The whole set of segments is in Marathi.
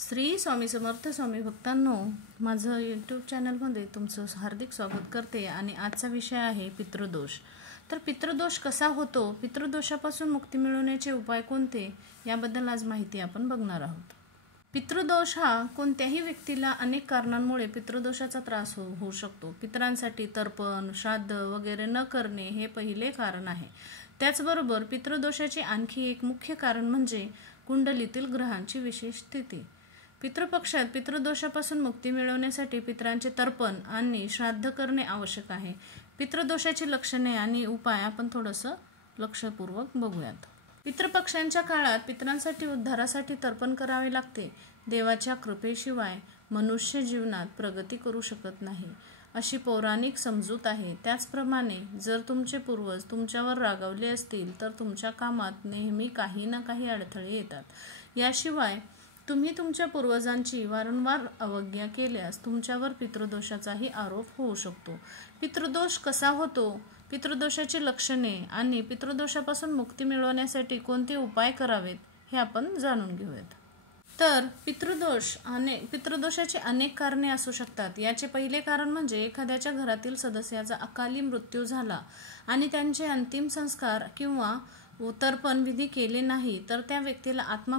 श्री स्वामी समर्थ स्वामी भक्तांनो, माझं यूट्यूब चॅनलमध्ये तुमचं हार्दिक स्वागत करते आणि आजचा विषय आहे पितृदोष। तर पितृदोष कसा होतो, पितृदोषापासून मुक्ती मिळवण्याचे उपाय कोणते याबद्दल आज माहिती आपण बघणार आहोत। पितृदोष हा कोणत्याही व्यक्तीला अनेक कारणांमुळे पितृदोषाचा त्रास होऊ शकतो। पितरांसाठी तर्पण, श्राद्ध वगैरे न करणे हे पहिले कारण आहे। त्याचबरोबर पितृदोषाचे आणखी एक मुख्य कारण म्हणजे कुंडलीतील ग्रहांची विशेष स्थिती। पितृपक्षात पितृदोषापासून मुक्ती मिळवण्यासाठी पितरांचे तर्पण आणि श्राद्ध करणे आवश्यक आहे। पितृदोषाची लक्षणे आणि उपाय आपण थोडंसं लक्षपूर्वक बघूयात। पितृपक्षांच्या काळात पितरांसाठी उद्धारासाठी तर्पण करावे लागते। देवाच्या कृपेशिवाय मनुष्य जीवनात प्रगती करू शकत नाही अशी पौराणिक समजूत आहे। त्याचप्रमाणे जर तुमचे पूर्वज तुमच्यावर रागावले असतील तर तुमच्या कामात नेहमी काही ना काही अडथळे येतात। याशिवाय तुम्ही तुमच्या पूर्वजांची वारंवार अवज्ञा केल्यास तुमच्यावर पितृदोषाचाही आरोप होऊ शकतो। पितृदोष कसा होतो, पितृदोषाची लक्षणे आणि पितृदोषापासून मुक्ती मिळवण्यासाठी कोणते उपाय करावेत हे आपण जाणून घेऊयात। तर पितृदोषाची अनेक कारणे असू शकतात। याचे पहिले कारण म्हणजे एखाद्याच्या घरातील सदस्याचा अकाली मृत्यू झाला आणि त्यांचे अंतिम संस्कार किंवा तर्पण विधी केले नाही तर त्या व्यक्तीचा आत्मा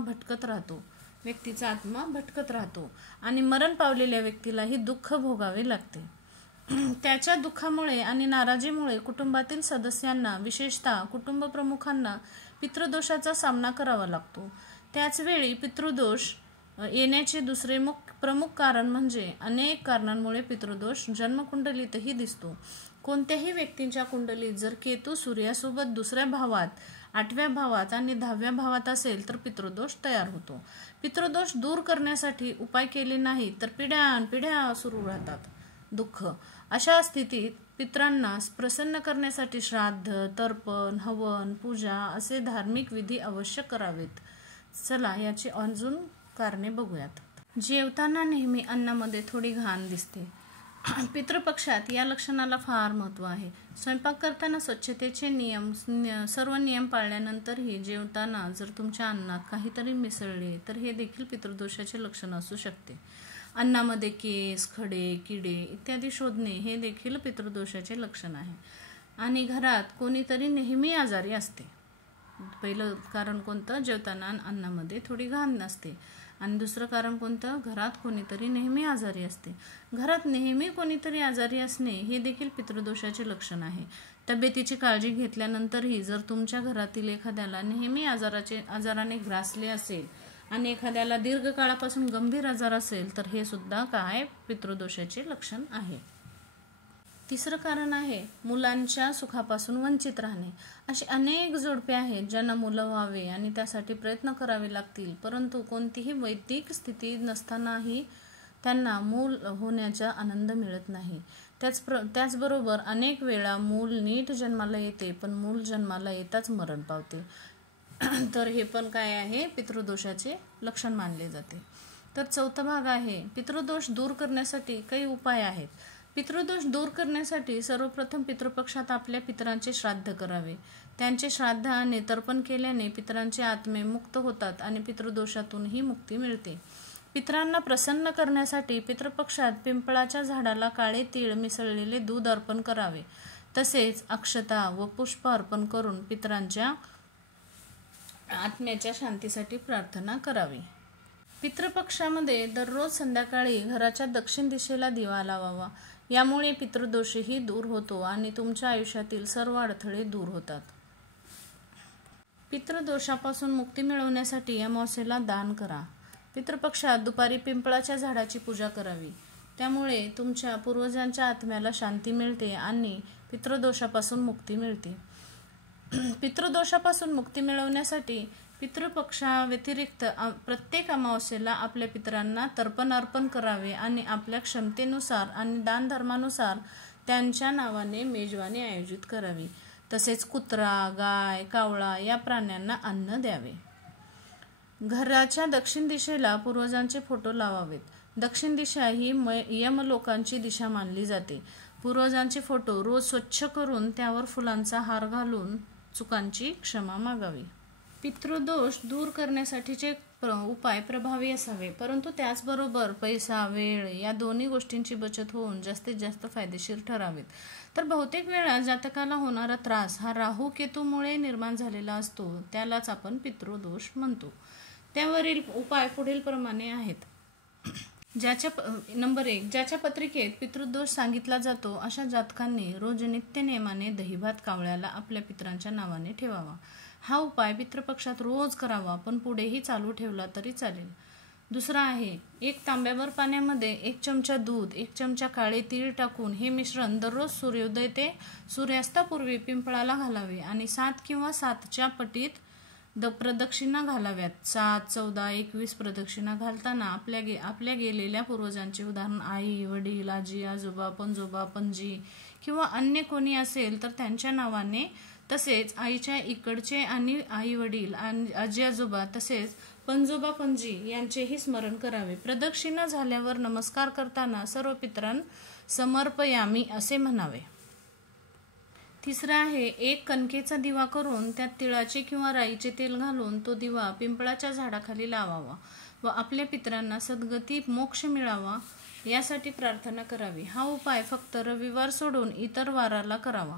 भटकत राहतो आणि मरण पावलेल्या व्यक्तीलाही दुःख भोगावे लागते। त्याच्या दुःखामुळे आणि नाराजीमुळे कुटुंबातील सदस्यांना, विशेषतः कुटुंब प्रमुखांना पितृदोषाचा सामना करावा लागतो। त्याचवेळी पितृदोष येण्याचे दुसरे प्रमुख कारण म्हणजे अनेक कारणांमुळे पितृदोष जन्मकुंडलीतही दिसतो। कोणत्याही व्यक्तीच्या कुंडलीत जर केतू सूर्यासोबत दुसऱ्या भावात, 8व्या भावात आणि 10व्या भावात असेल तर पितृदोष तयार होतो। पितृदोष दूर करण्यासाठी उपाय केले नाही तर पिढ्यानपिढ्या सुरू राहतात दुःख। अशा स्थितीत पितरांना प्रसन्न करण्यासाठी श्राद्ध, तर्पण, हवन, पूजा असे धार्मिक विधी अवश्य करावेत। चला याची अजून कारणे बघूयात। जेवताना नेहमी अन्नामध्ये थोडी घाण दिसते। पितृपक्षात या लक्षणाला फार महत्त्व आहे। स्वयंपाक करताना स्वच्छतेचे सर्व नियम पाळल्यानंतरही जेवताना जर तुमच्या अन्नात काहीतरी मिसळले तर हे देखील पितृदोषाचे लक्षण असू शकते। अन्नामध्ये केस, खडे, किडे इत्यादी शोधणे हे देखील पितृदोषाचे लक्षण आहे। आणि घरात कोणीतरी नेहमी आजारी असते। पहिलं कारण कोणतं, जेवताना अन्नामध्ये थोडी घाण असते। आणि दुसरं कारण कोणतं, घरात कोणीतरी नेहमी आजारी असते। घरात नेहमी कोणीतरी आजारी असणे हे देखील पितृदोषाचे लक्षण आहे। तब्येतीची काळजी घेतल्यानंतरही जर तुमच्या घरातील एखाद्याला नेहमी आजाराने ग्रासले असेल आणि एखाद्याला दीर्घकाळापासून गंभीर आजार असेल तर हे सुद्धा पितृदोषाचे लक्षण आहे। तिसरं कारण आहे मुलांच्या सुखापासून वंचित राहणे। अशी अनेक जोडपे आहेत ज्यांना मुलं व्हावे आणि त्यासाठी प्रयत्न करावे लागतील, परंतु कोणतीही वैदिक स्थिती नसतानाही त्यांना मूल होण्याचा आनंद मिळत नाही। त्याचबरोबर अनेक वेळा मूल नीट जन्माला येते पण मूल जन्माला येताच मरण पावते। तर हे पण काय आहे, पितृदोषाचे लक्षण मानले जाते। तर चौथा भाग आहे पितृदोष दूर करण्यासाठी काही उपाय आहेत। पितृदोष दूर करण्यासाठी सर्वप्रथम पितृपक्षात आपल्या पितरांचे श्राद्ध करावे। त्यांचे श्राद्ध आणि तर्पण केल्याने पितरांचे आत्मे मुक्त होतात आणि पितृदोषातूनही मुक्ती मिळते। पितरांना प्रसन्न करण्यासाठी पितृपक्षात पिंपळाच्या झाडाला काळे तीळ मिसळलेले दूध अर्पण करावे। तसेच अक्षता व पुष्प अर्पण करून पितरांच्या आत्म्याच्या शांतीसाठी प्रार्थना करावी। पितृपक्षामध्ये दररोज संध्याकाळी घराच्या दक्षिण दिशेला दिवा लावावा। यामुळे पितृदोषही दूर होतो आणि तुमच्या आयुष्यातील सर्व अडथळे दूर होतात। पितृदोषापासून मुक्ती मिळवण्यासाठी अमावास्येला दान करा। पितृपक्षात दुपारी पिंपळाच्या झाडाची पूजा करावी। त्यामुळे तुमच्या पूर्वजांच्या आत्म्याला शांती मिळते आणि पितृदोषापासून मुक्ती मिळते। पितृदोषापासून मुक्ती मिळवण्यासाठी पितृपक्षाव्यतिरिक्त प्रत्येक अमावास्येला आपल्या पितरांना तर्पण अर्पण करावे आणि आपल्या क्षमतेनुसार आणि दानधर्मानुसार त्यांच्या नावाने मेजवानी आयोजित करावी। तसेच कुत्रा, गाय, कावळा या प्राण्यांना अन्न द्यावे। घराच्या दक्षिण दिशेला पूर्वजांचे फोटो लावावेत। दक्षिण दिशा ही यमलोकांची दिशा मानली जाते। पूर्वजांचे फोटो रोज स्वच्छ करून त्यावर फुलांचा हार घालून चुकांची क्षमा मागावी। पितृदोष दूर करण्यासाठीचे उपाय प्रभावी असावे, परंतु त्याचबरोबर पैसा, वेळ या दोन्ही गोष्टींची बचत होऊन जास्तीत जास्त फायदेशीर ठरावेत. तर बहुतेक वेळा जातकाला होणारा त्रास हा राहू केतूमुळे निर्माण झालेला असतो, त्यालाच आपण पितृदोष म्हणतो. त्यावरील उपाय पुढील प्रमाणे आहेत. नंबर 1, ज्याच्या पत्रिकेत पितृदोष सांगितला जातो अशा जातकांनी रोज नित्यनेमाने दहीभात कावळ्याला आपल्या पितरांच्या नावाने ठेवावा. हा उपाय पितृपक्षात रोज करावा, पण पुढेही चालू ठेवला तरी चालेल. दुसरा आहे, 1 तांब्याभर पाण्यामध्ये 1 चमचा दूध, 1 चमचा काळे तीळ टाकून हे मिश्रण दररोज सूर्योदय ते सूर्यास्तापूर्वी पिंपळाला घालावे आणि 7 किंवा 7च्या पटीत प्रदक्षिणा घालाव्यात. 7, 14, 21 प्रदक्षिणा घालताना आपल्या गेलेल्या पूर्वजांचे, उदाहरण आई, वडील, आजी, आजोबा, पणजोबा, पणजी किंवा अन्य कोणी असेल तर त्यांच्या नावाने, तसेच आईच्या इकडचे आणि आई वडील, आजी आजोबा तसेच पणजोबा पणजी यांचेही स्मरण करावे. प्रदक्षिणा झाल्यावर नमस्कार करताना सर्व पितरां समर्पयामी असे म्हणावे. तिसरा आहे, 1 कणकेचा दिवा करून त्यात तिळाचे किंवा राईचे तेल घालून तो दिवा पिंपळाच्या झाडाखाली लावावा व आपल्या पितरांना सद्गती मोक्ष मिळावा यासाठी प्रार्थना करावी. हा उपाय फक्त रविवार सोडून इतर वाराला करावा.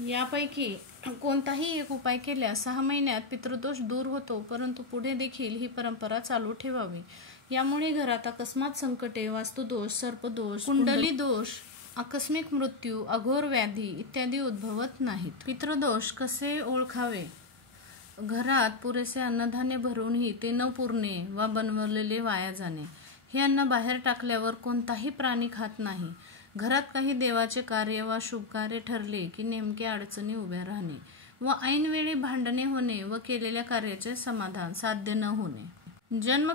यापैकी कोणताही एक उपाय केल्यास 6 महिन्यात पितृदोष दूर होतो, परंतु पुढे देखील ही परंपरा चालू ठेवावी. यामुळे घरात अकस्मात संकटे, वास्तुदोष, सर्पदोष, कुंडली दोष, आकस्मिक मृत्यू, अघोर व्याधी इत्यादी उद्भवत नाहीत. पितृदोष कसे ओळखावे? घरात पुरेसे अन्नधान्य भरूनही ते न पुरणे वा बनवलेले वाया जाणे. हे अन्न बाहेर टाकल्यावर कोणताही प्राणी खात नाही. घरात काही देवाचे कार्य वा शुभ कार्य ठरले की नेमक्या अडचणी उभ्या राहणे व ऐनवेळी भांडणे होणे व केलेल्या कार्याचे समाधान साध्य न होणे. जन्म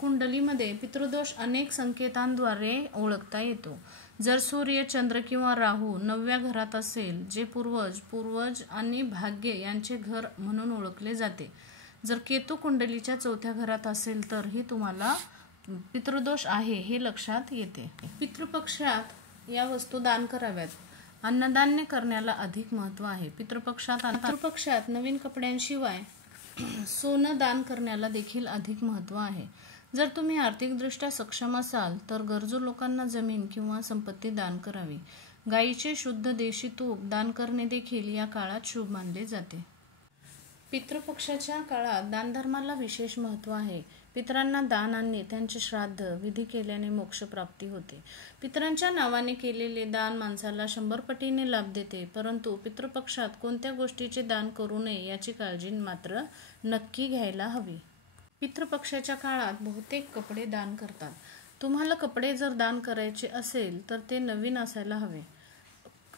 कुंडलीमध्ये पितृदोष अनेक संकेतांद्वारे ओळखता येतो. जर सूर्य, चंद्र किंवा राहू 9व्या घरात असेल, जे पूर्वज आणि भाग्य यांचे घर म्हणून ओळखले जाते. जर केतू कुंडलीच्या 4थ्या घरात असेल तरही तुम्हाला पितृदोष आहे हे लक्षात येते. पितृपक्षात या वस्तू दान कराव्यात. अन्नदान करण्याला अधिक महत्त्व आहे. पितृपक्षात नवीन कपड्यांशिवाय सोनं दान करण्याला देखील अधिक महत्त्व आहे. जर तुम्ही आर्थिकदृष्ट्या सक्षम असाल तर गरजू लोकांना जमीन किंवा संपत्ती दान करावी. गायीचे शुद्ध देशी तूप दान करणे देखील या काळात शुभ मानले जाते. पितृपक्षाच्या काळात दानधर्माला विशेष महत्त्व आहे. पितरांना दान आणि त्यांचे श्राद्ध विधी केल्याने मोक्ष प्राप्ती होते. पितरांच्या नावाने केलेले दान माणसाला 100 पटीने लाभ देते, परंतु पितृपक्षात कोणत्या गोष्टीचे दान करू नये याची काळजी मात्र नक्की घ्यायला हवी. पितृपक्षाच्या काळात बहुतेक कपडे दान करतात. तुम्हाला कपडे जर दान करायचे असेल तर ते नवीन असायला हवे.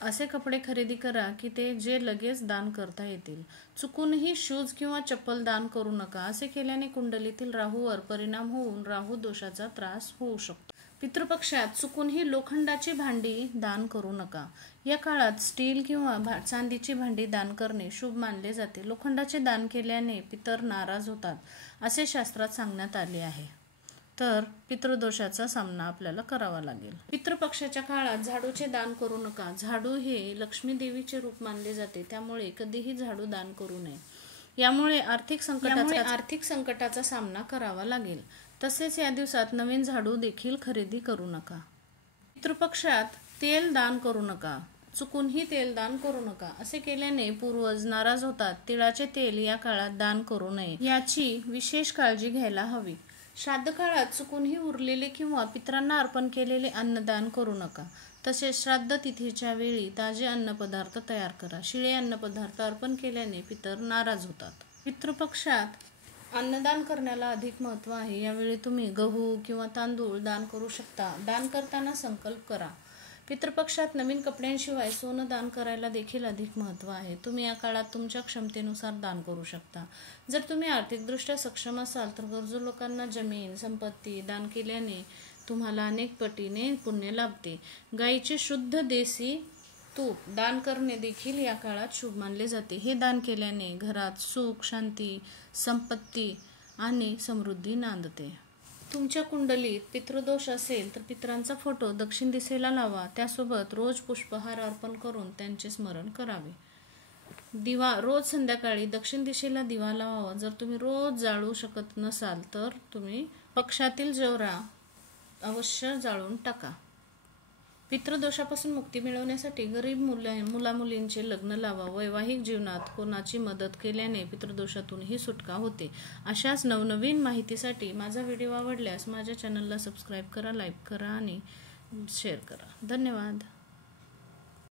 असे कपडे खरेदी करा की ते जे लगेच दान करता येतील. चुकूनही शूज किंवा चप्पल दान करू नका. असे केल्याने कुंडलीतील राहूवर परिणाम होऊन राहू दोषाचा त्रास होऊ शकतो. पितृपक्षात चुकूनही लोखंडाची भांडी दान करू नका. या काळात स्टील किंवा चांदीची भांडी दान करणे शुभ मानले जाते. लोखंडाचे दान केल्याने पितर नाराज होतात असे शास्त्रात सांगण्यात आले आहे. तर पितृदोषाचा सामना आपल्याला करावा लागेल. पितृपक्षाच्या काळात झाडूचे दान करू नका. झाडू हे लक्ष्मी देवीचे रूप मानले जाते, त्यामुळे कधीही झाडू दान करू नये. यामुळे आर्थिक संकटाचा सामना करावा लागेल. तसेच या दिवसात नवीन झाडू देखील खरेदी करू नका. पितृपक्षात तेल दान करू नका. चुकूनही तेल दान करू नका. असे केल्याने पूर्वज नाराज होतात. तिळाचे तेल या काळात दान करू नये याची विशेष काळजी घ्यायला हवी. श्राद्ध काळात चुकूनही उरलेले किंवा पितरांना अर्पण केलेले अन्न दान करू नका. तसेच श्राद्ध तिथीच्या वेळी ताजे अन्नपदार्थ तयार करा. शिळे अन्नपदार्थ अर्पण केल्याने पितर नाराज होतात. पितृपक्षात अन्नदान करण्याला अधिक महत्त्व आहे. यावेळी तुम्ही गहू किंवा तांदूळ दान करू शकता. दान करताना संकल्प करा. पितृपक्षात नवीन कपड्यांशिवाय सोनं दान करायला देखील अधिक महत्त्व आहे. तुम्ही या काळात तुमच्या क्षमतेनुसार दान करू शकता. जर तुम्ही आर्थिकदृष्ट्या सक्षम असाल तर गरजू लोकांना जमीन, संपत्ती दान केल्याने तुम्हाला अनेक पटीने पुण्य लाभते. गायीचे शुद्ध देशी तूप दान करणे देखील या काळात शुभ मानले जाते. हे दान केल्याने घरात सुख, शांती, संपत्ती आणि समृद्धी नांदते. तुमच्या कुंडलीत पितृदोष असेल तर पितरांचा फोटो दक्षिण दिशेला लावा. त्यासोबत रोज पुष्पहार अर्पण करून त्यांचे स्मरण करावे. दिवा रोज संध्याकाळी दक्षिण दिशेला दिवा लावावा. जर तुम्ही रोज जाळू शकत नसाल तर तुम्ही पक्षातील जवरा अवश्य जाळून टाका. पितृदोषापासून मुक्ती मिळवण्यासाठी गरीब मुलामुलींचे लग्न लावा. वैवाहिक जीवनात कोणाची मदत केल्याने पितृदोषातूनही सुटका होते. अशाच नवनवीन माहितीसाठी माझा व्हिडिओ आवडल्यास माझ्या चॅनलला सबस्क्राईब करा, लाईक करा आणि शेअर करा. धन्यवाद.